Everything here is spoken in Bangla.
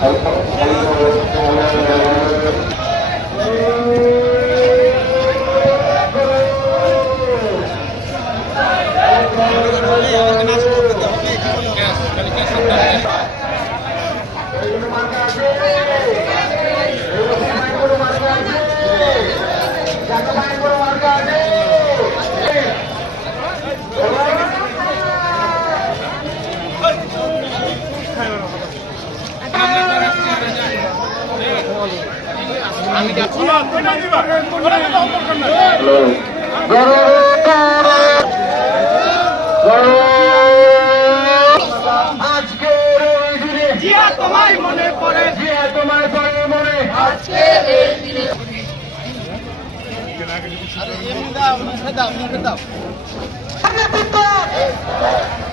তোমায় মনে পড়ে, তোমায় পড়ে মনে আজকে এই দিনে। আরে এমনি দাও, মুখে দাও, মুখে দাও।